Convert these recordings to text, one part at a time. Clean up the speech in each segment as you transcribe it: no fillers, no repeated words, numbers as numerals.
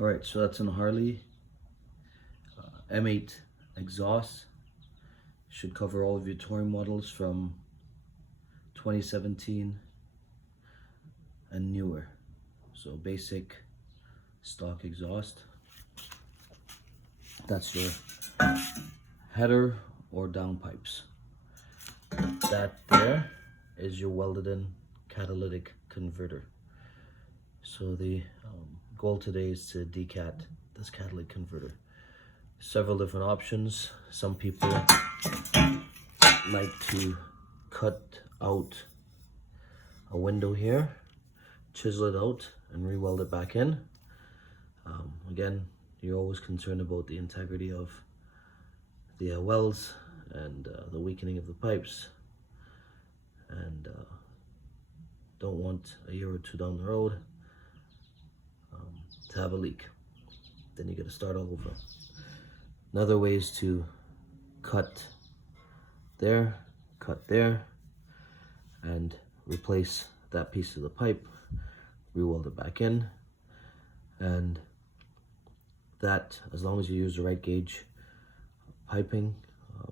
All right, so that's an Harley M8 exhaust. Should cover all of your touring models from 2017 and newer. So basic stock exhaust. That's your header or downpipes. That there is your welded in catalytic converter. So the goal today is to decat this catalytic converter. Several different options. Some people like to cut out a window here, chisel it out, and re-weld it back in. Again, you're always concerned about the integrity of the welds and the weakening of the pipes, and don't want a year or two down the road to have a leak. Then you got to start all over. Another way is to cut there, and replace that piece of the pipe, re-weld it back in, and that, as long as you use the right gauge piping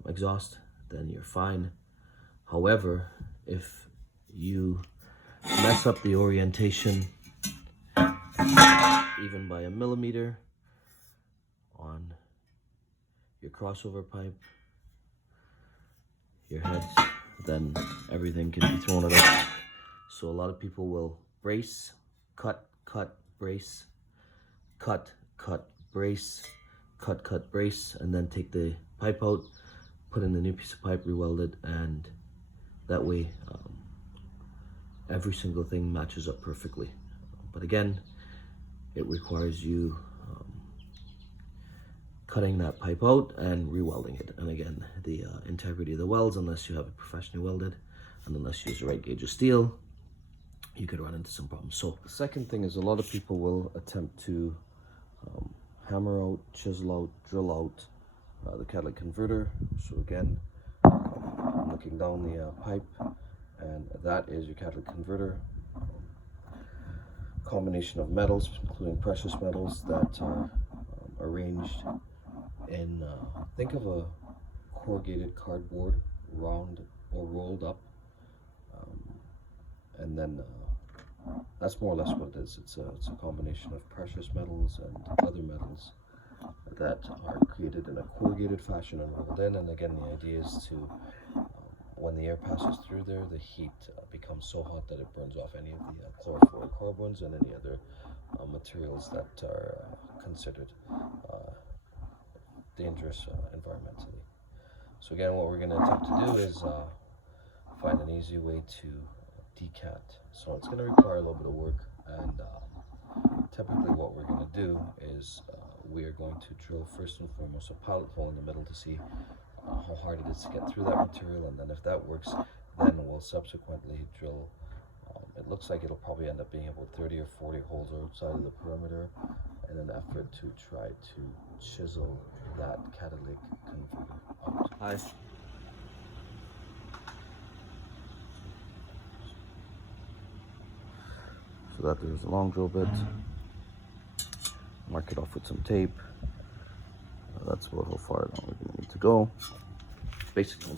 exhaust, then you're fine. However, if you mess up the orientation even by a millimeter on your crossover pipe, your heads, then everything can be thrown out. So a lot of people will brace, cut, brace, cut, brace, cut, brace, and then take the pipe out, put in the new piece of pipe, re-weld it, and that way every single thing matches up perfectly. But again, it requires you cutting that pipe out and re-welding it. And again, the integrity of the welds, unless you have it professionally welded and unless you use the right gauge of steel, you could run into some problems. So the second thing is, a lot of people will attempt to hammer out, chisel out, drill out the catalytic converter. So again, I'm looking down the pipe, and that is your catalytic converter. Combination of metals, including precious metals, that are arranged in, think of a corrugated cardboard, round or rolled up, and then that's more or less what it is. It's a combination of precious metals and other metals that are created in a corrugated fashion and rolled in. And again, the idea is to, when the air passes through there, the heat becomes so hot that it burns off any of the chlorofluorocarbons and any other materials that are considered dangerous environmentally. So again, what we're going to attempt to do is find an easy way to decat. So it's going to require a little bit of work, and typically what we're going to do is we are going to drill first and foremost a pilot hole in the middle to see how hard it is to get through that material, and then if that works, then we'll subsequently drill, it looks like it'll probably end up being about 30 or 40 holes outside of the perimeter in an effort to try to chisel that catalytic converter out. Hi. So that there's a long drill bit. Mark it off with some tape. That's about how far along we're going to need to go. Basically,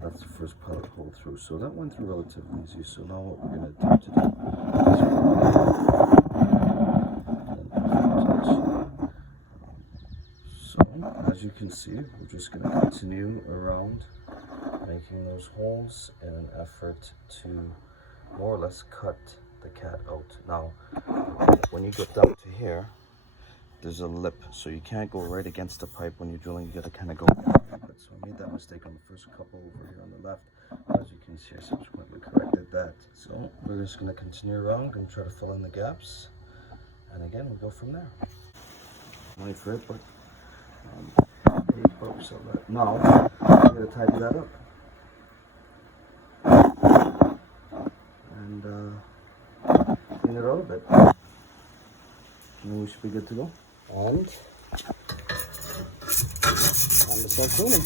that's the first pilot hole through. So that went through relatively easy. So now what we're going to attempt to do is, so as you can see, we're just going to continue around making those holes in an effort to more or less cut the cat out. Now, when you get down to here, there's a lip, so you can't go right against the pipe when you're drilling. You got to kind of go. So I made that mistake on the first couple over here on the left. As you can see, I subsequently corrected that. So we're just going to continue around and try to fill in the gaps. And again, we'll go from there. Wait for it, but now I'm going to tidy that up. And clean it out a bit. And then we should be good to go. And time to start cleaning.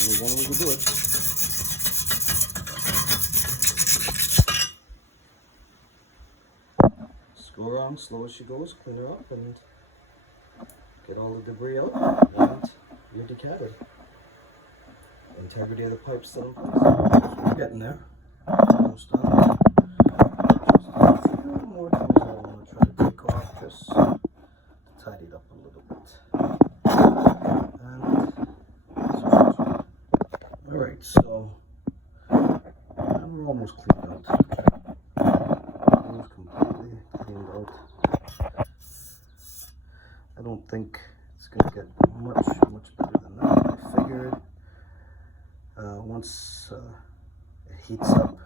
Only one way to do it. Just go go around slow as she goes, clean her up, and get all the debris out, and you're decatted. Integrity of the pipe still in place. We're getting there. Almost done. Just a few more things I want to try to take off, just to tidy it up a little bit. And alright, so we're almost cleaned out. Almost completely cleaned out. I don't think it's going to get much better than that. I figured once it heats up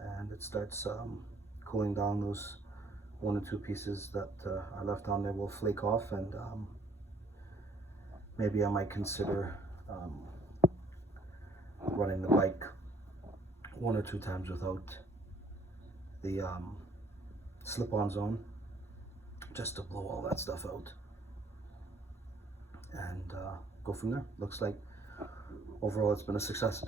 and it starts cooling down, those 1 or 2 pieces that I left on there will flake off, and maybe I might consider running the bike 1 or 2 times without the slip-on zone, just to blow all that stuff out and go from there. Looks like overall it's been a success.